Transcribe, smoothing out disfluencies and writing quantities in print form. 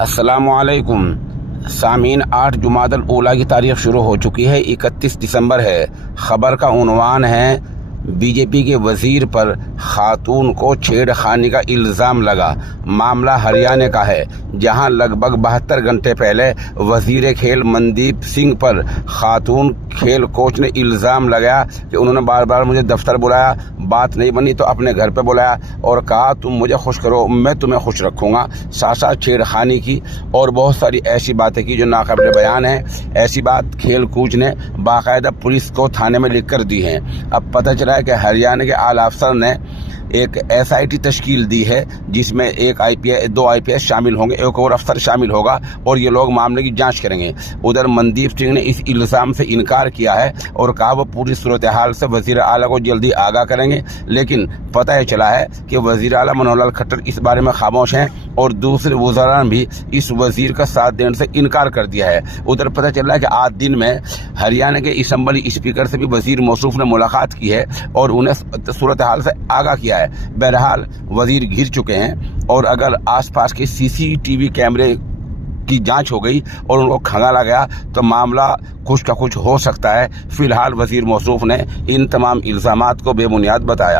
अस्सलामुअलैकुम सामीन। 8 जुमादल ऊला की तारीख शुरू हो चुकी है। 31 दिसंबर है। खबर का उन्वान है बीजेपी के वजीर पर खातून को छेड़खानी का इल्ज़ाम लगा। मामला हरियाणा का है, जहां लगभग 72 घंटे पहले वजीर खेल मनदीप सिंह पर खातून खेल कोच ने इल्ज़ाम लगाया कि उन्होंने बार बार मुझे दफ्तर बुलाया, बात नहीं बनी तो अपने घर पे बुलाया और कहा तुम मुझे खुश करो मैं तुम्हें खुश रखूँगा। साथ साथ छेड़खानी की और बहुत सारी ऐसी बातें की जो नाकाबिल बयान है। ऐसी बात खेल कोच ने बाकायदा पुलिस को थाने में लिख कर दी है। अब पता चला है कि हरियाणा के आला अफसर ने एक SIT तश्कील दी है, जिसमें एक IPS 2 IPS शामिल होंगे, एक और अफसर शामिल होगा और ये लोग मामले की जांच करेंगे। उधर मनदीप सिंह ने इस इल्ज़ाम से इनकार किया है और कहा वो पूरी सूरत हाल से वज़ीर आला को जल्दी आगाह करेंगे। लेकिन पता ये चला है कि वज़ीर आला मनोहर लाल खट्टर इस बारे में खामोश हैं और दूसरे वज़रा ने भी इस वज़ीर का साथ देने से इनकार कर दिया है। उधर पता चल रहा है कि आज दिन में हरियाणा के असम्बली स्पीकर से भी वज़ीर मौसूफ ने मुलाकात की है और उन्हें सूरत हाल से आगाह किया है। बहरहाल वजीर घिर चुके हैं और अगर आसपास के CCTV कैमरे की जांच हो गई और उनको खंगाला गया तो मामला कुछ का कुछ हो सकता है। फिलहाल वजीर मौसूफ ने इन तमाम इल्ज़ामात को बेबुनियाद बताया।